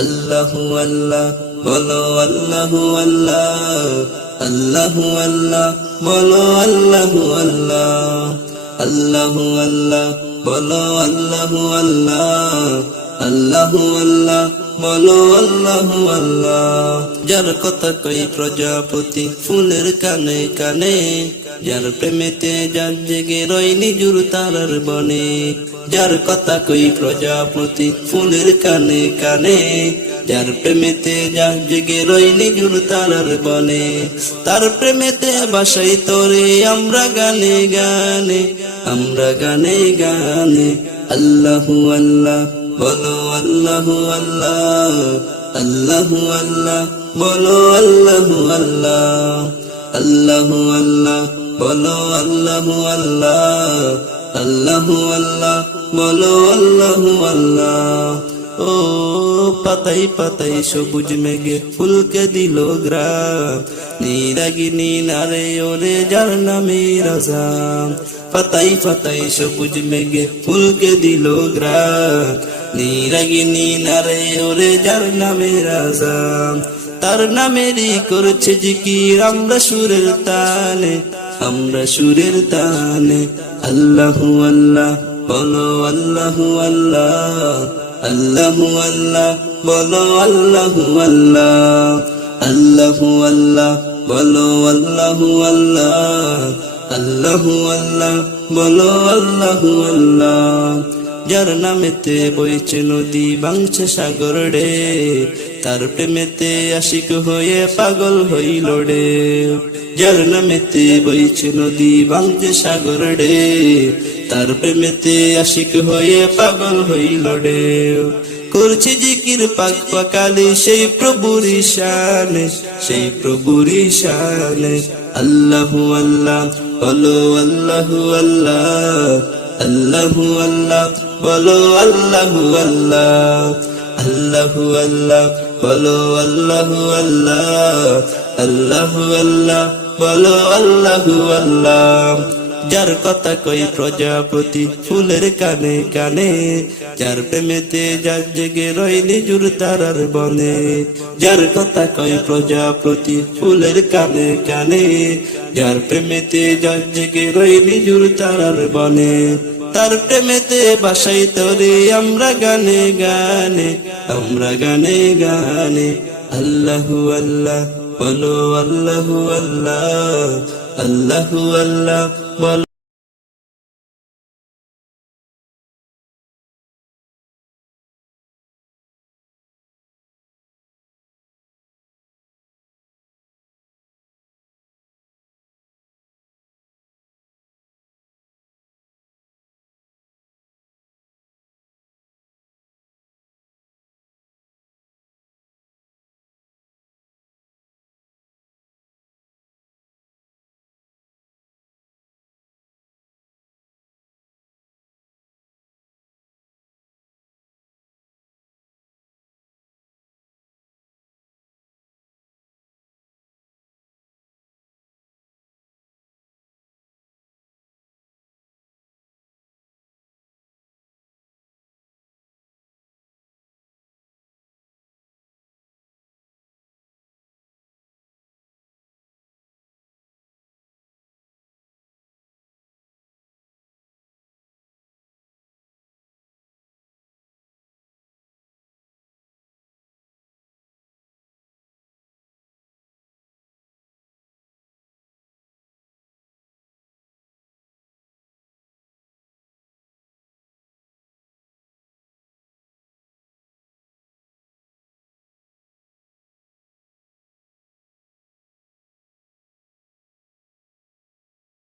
আল্লাহু আল্লাহ বলো আল্লাহু আল্লাহ, আল্লাহু আল্লাহ বলো আল্লাহু আল্লাহ, আল্লাহু আল্লাহ বলো আল্লাহু আল্লাহ, আল্লাহু আল্লাহ বলো আল্লাহু আল্লাহ। যার কথা কই প্রজাপতি ফুলের কানে কানে, যার প্রেমেতে যার জেগে রয় নিজুর তারার বনে। যার কথা কই প্রজাপতি ফুলের কানে কানে, যার প্রেমেতে যার জেগে রয় নিজুর তারার বনে। তার প্রেমেতে বাসাই তোরে আমরা গানে গানে, আমরা গানে গানে। আল্লাহু আল্লাহ বলো আল্লাহু আল্লাহ, আল্লাহু আল্লাহ বলো আল্লাহু আল্লাহ, আল্লাহু আল্লাহ বলো আল্লাহু আল্লাহ, আল্লাহু আল্লাহ বলো আল্লাহু আল্লাহ। ও পাতাই পাতাই সবুজ মেঘে ফুলকে দিল গ্রাম, নিরাগিনী নারে ওরে যার নামে রাজাম। পাতাই পাতাই সবুজ মেঘে ফুলকে দিল গ্রাম, নিরাগিনী নারে ওরে যার নামে রাজাম। তার নামেরই করছে জিকির আমরা সুরের তানে, আমরা সুরের তানে। আল্লাহু আল্লাহ বলো আল্লাহু আল্লাহ, আল্লাহু আল্লাহ বলো আল্লাহু আল্লাহ, আল্লাহু আল্লাহ বলো আল্লাহু আল্লাহ, আল্লাহু আল্লাহ বলো আল্লাহু আল্লাহ। যার নামেতে বইছে নদী বাংছে সাগর রে, তার প্রেমেতে আশিক হয়ে পাগল হইল রে। যার নামেতে বইছে নদী বাংছে সাগর রে, তার প্রেমেতে আশিক হয়ে পাগল হইল রে। করছে জিকির পাক পাকালে সেই প্রভুর শানে, সেই প্রভুর শানে। আল্লাহু আল্লাহ বলো আল্লাহু আল্লাহ, আল্লাহু আল্লাহ বলো আল্লাহু আল্লাহ, আল্লাহু আল্লাহ বলো আল্লাহু আল্লাহ, আল্লাহু আল্লাহ বলো আল্লাহু আল্লাহ। যার কথা কই প্রজাপতি ফুলের কানে কানে, যার প্রেমেতে যার জেগে রয় নিজুর তারার বনে। যার কথা কই প্রজাপতি ফুলের কানে কানে, যার প্রেমেতে যার জেগে রয় নিজুর তারার বনে। তার প্রেমেতে বাসাই তোরে আমরা গানে গানে, আমরা গানে গানে। আল্লাহু আল্লাহ বলো আল্লাহু আল্লাহ, আল্লাহু আল্লাহ বলো।